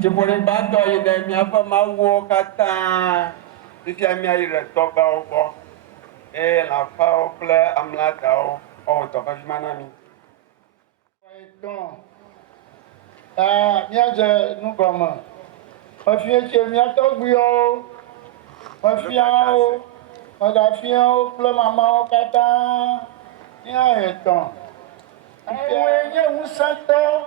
Je pourrais pas donner des miens pour ma wokata. Si tu as mis à y retourner au bord. Et la fa au plaît, amla dao. Oh, t'as pas vu ma amie. Mia je nous comme. Ma fille qui mia togbio. Ma fille au. Ma fille au plein maman au kata. Mia est ton. Ewenye musato.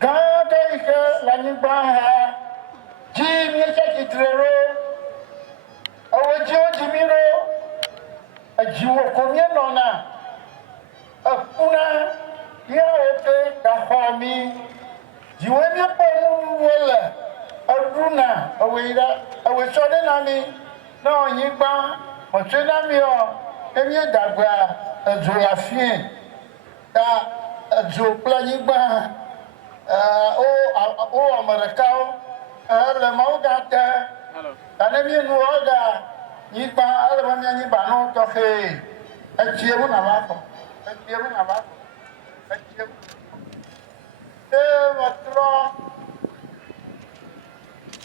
Gade ike la nyigba ha. Ji mi se kitrero. Owo ji o ji mi ro. Ajiwo ko mi nona. Akuna ya oke ka ho mi. Jiwe mi po mu wole. Aduna awira awe so de na mi. Na nyigba mo se na mi o. Emi dagba ezo la fie. Ta ezo pla nyigba. O Amerikao. Le mau gata. Ane mi nu oga. Nyigba ale ma mi nyigba no to he. Echiebu na ba ko. Echiebu na ba ko. Echiebu. Matro.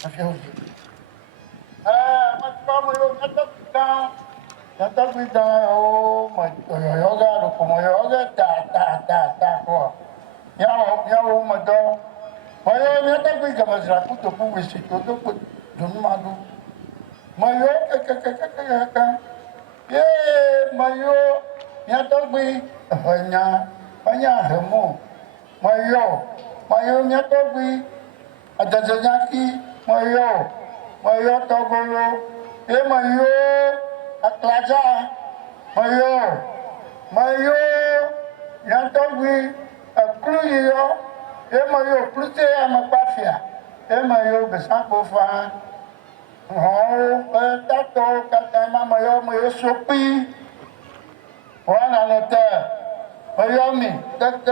Afioji. Matro mo yo nyata kita o ma yoga ro como yoga ta ko. Ya o ma do. Mayo nyata kita masra ku to ku wisi to ku dum ma do. Mayo ka. Ye mayo nyata bi hanya hemu. Mayo nyata bi adajaki mayo togolo e mayo aklaja mayo nyata bi akluyo e mayo plute amapafia e mayo besapo fa tato kata mayo sopi wana nota mayo mi tak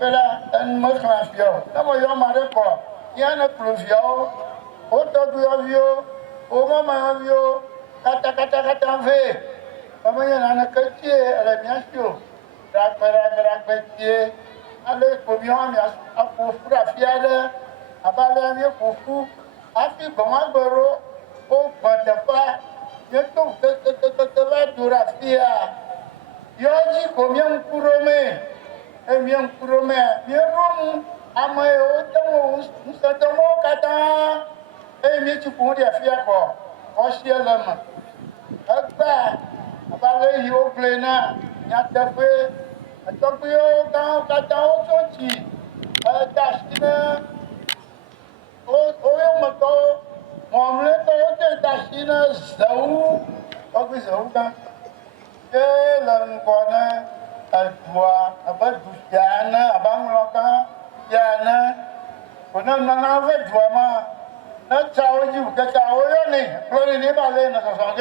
Ela en moslavio. Tamo yo marepo. Yana pluvio. Oto duavio. O mama avio. Kata ve. Mama yana na katie ala miasio. Rakpetie. Ale komio mias apu fura fiade. Abale mi fufu. Afi gomagoro. O patapa. Yeto te dura fia. Yoji komio kurome. Emiam kurome, mirum, amayo, tamo, musatomo kata, emi chukuri afia ko, oshia lama. Agba, abale yo plena, nyatafe, atokyo kata ochochi, dashina, oyo mato, momle to dashina zau, obi zau ka, lang kona. Alpua, apa dusjana, abang loka, jana, kena nana ve dua ma, na cawo juga cawo yo ni, kalau ini balik na sosok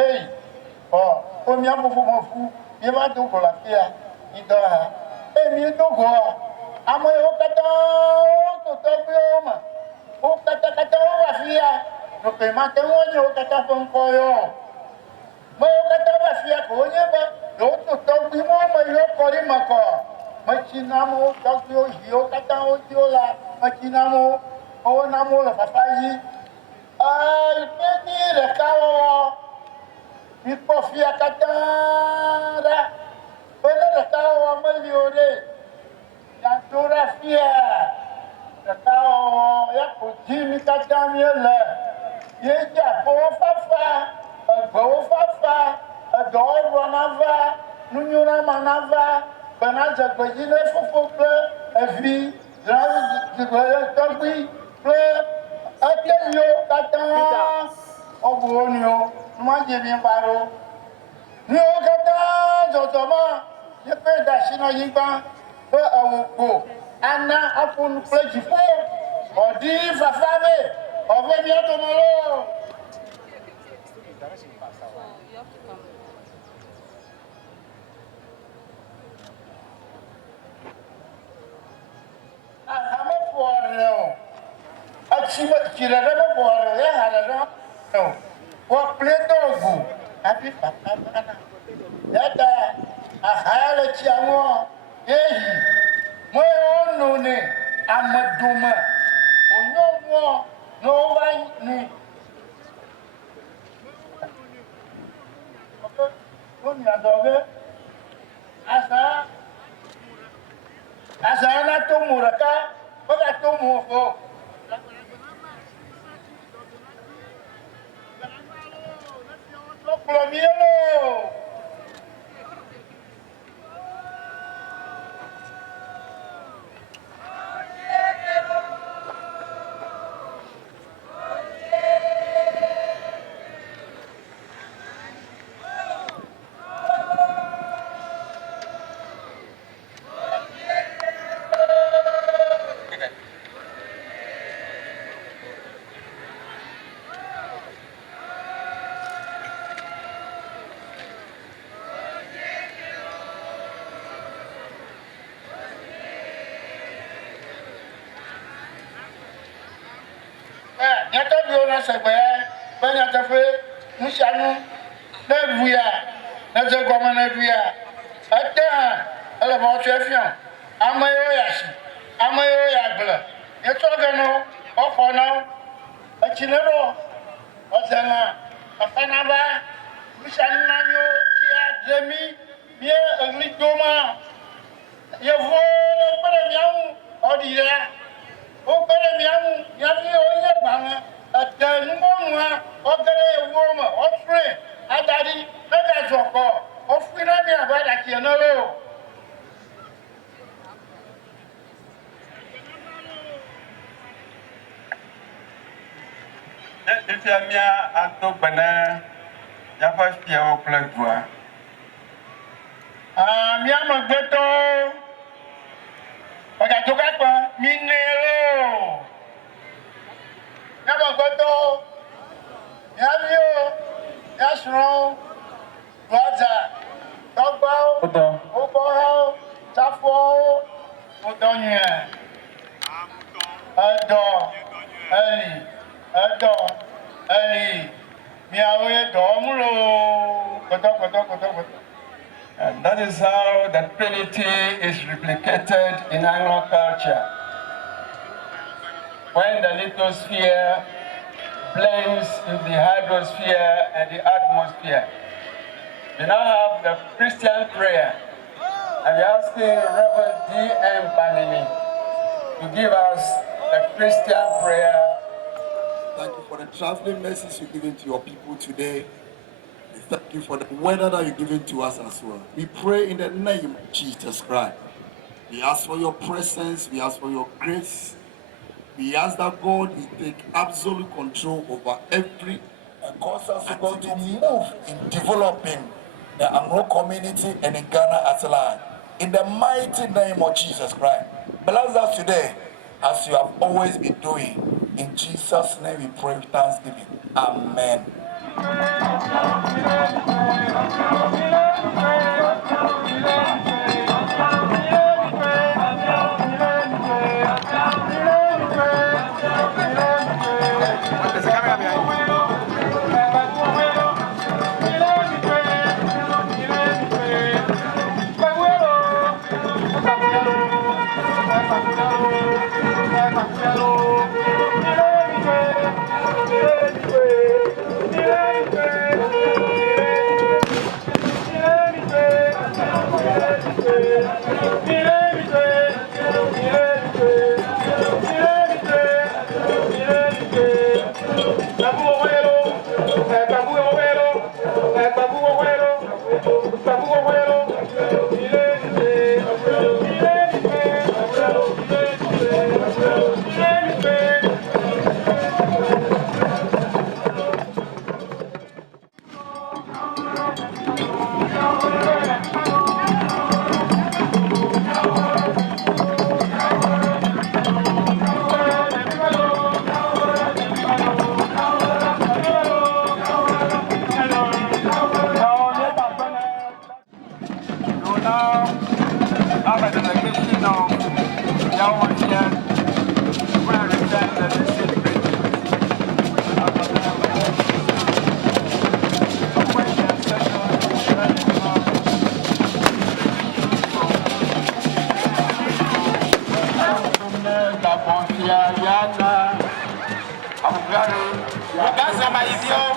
oh, punya buku, dia bantu bola kia, itu ha, mi itu gua, amo yo kata, tu tapi oma, kata wafia, rupi mata yo kata pengkoyo, mau kata wafia konya ba. Yo to tapi mo mayo kori mako machinamo takyo hiyo kata otiola machinamo o namo la papayi pedi rekawo mi pofia katara pede rekawo maliore ya torafia rekawo ya kujimi katamiele ye ja po fafa adoro nava, nunyura manava, banaja gbajile fofo ple, evi, dravi togbi ple, atenyo kata, ogonyo, numaje bimbaro, nyo kata jotoma, yepe dashino yigba, pe awoko, ana apun ple jifo, odi fafave, ove miatomolo. Kira-kira boleh ya ada no. Wah pledogu, tapi papa mana? Ya dah, ahal ciamo, eh, mau nune amaduma. ni. Okay, kau ni ada ke? Asa na tu muraka, baga tu mufo. Plamielo. Nyata biona segbe be nyata fe musianu ne vuya ne ze goma ne vuya ata ele bo chefian amayo yashi amayo yagle yeto gano ofono achinero ozana afana ba musianu nanyo tia demi bie egli doma yevo pere miau odira o pere miau yami oye banga atanumwa ogere ewoma ofre adari mega zoko ofina mi abada kienolo Ifyamia ato bana yafa fia o plagwa. mi amagbeto oga toka pa minero amagbeto yamio yasro waza togbao ogbao tafo odonye eli miawe domulo koto. And that is how the Trinity is replicated in Anglo culture. When the lithosphere blends with the hydrosphere and the atmosphere. We now have the Christian prayer. I'm asking Reverend D.M. Banini to give us the Christian prayer. Thank you for the traveling message you're giving to your people today. Thank you for the weather that you're giving to us as well. We pray in the name of Jesus Christ. We ask for your presence. We ask for your grace. We ask that God will take absolute control over every and cause us to go to move in developing the Anglo community and in Ghana as a land. In the mighty name of Jesus Christ. Bless us today as you have always been doing. In Jesus' name we pray with thanksgiving. Amen. Yana, That's my issue.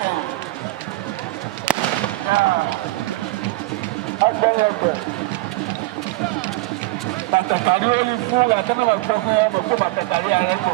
Batakari oli fún la tẹ́lẹ̀ wà gbọ́ fún ọmọ fún batakari ààrẹ kò.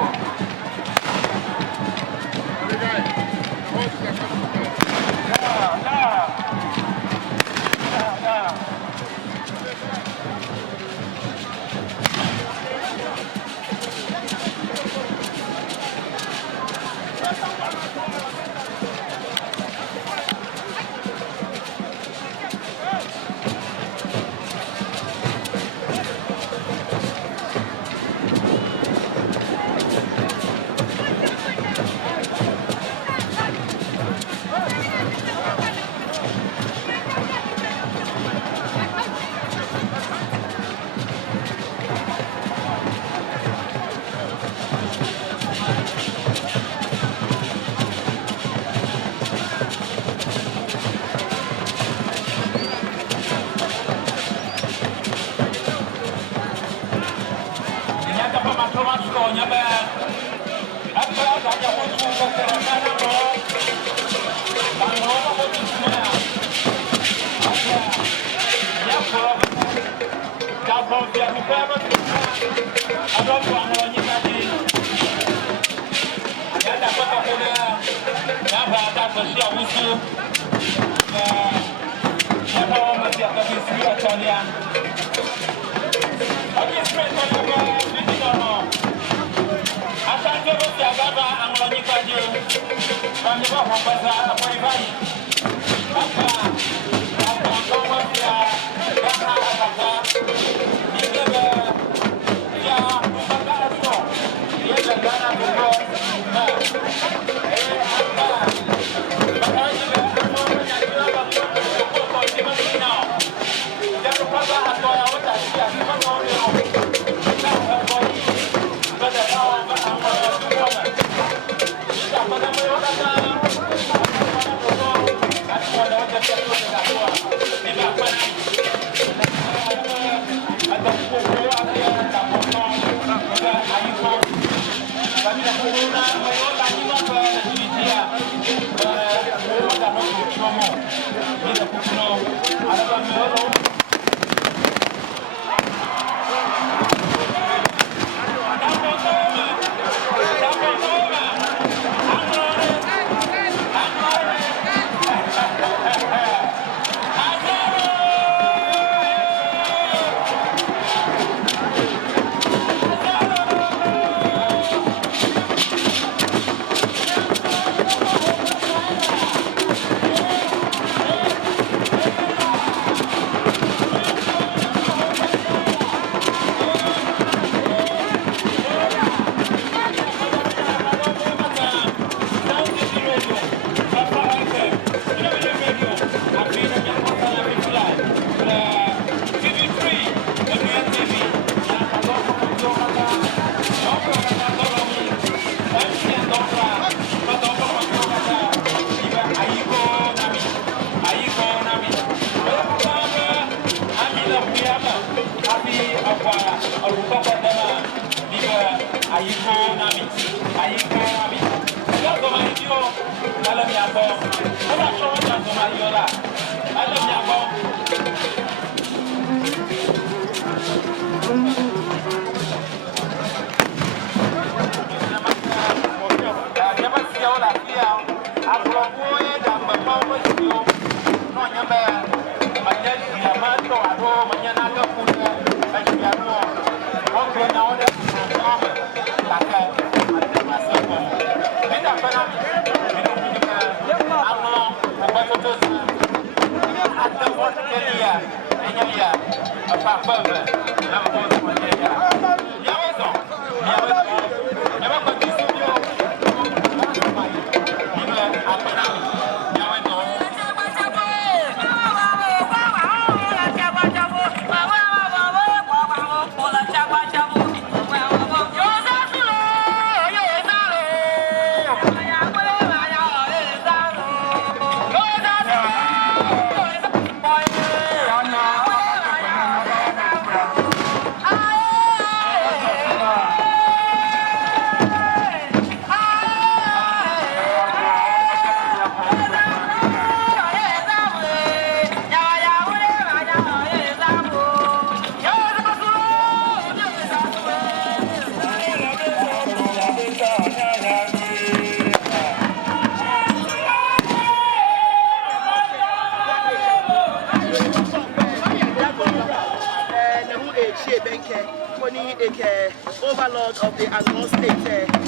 overlord of the Anloga State,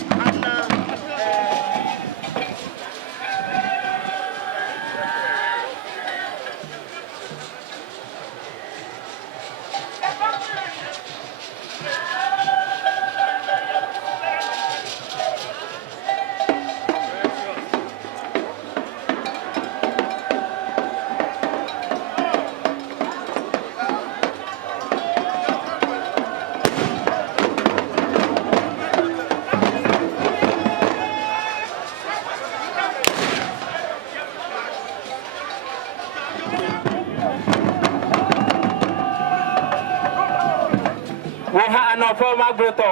Waha anofo magruto.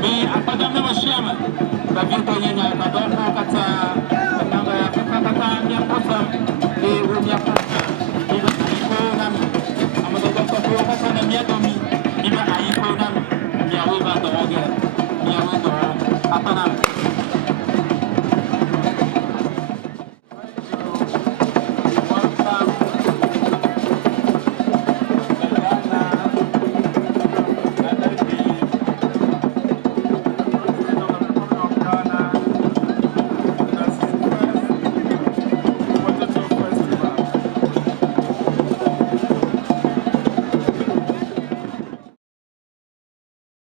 Me, I put them in a shame. But you can,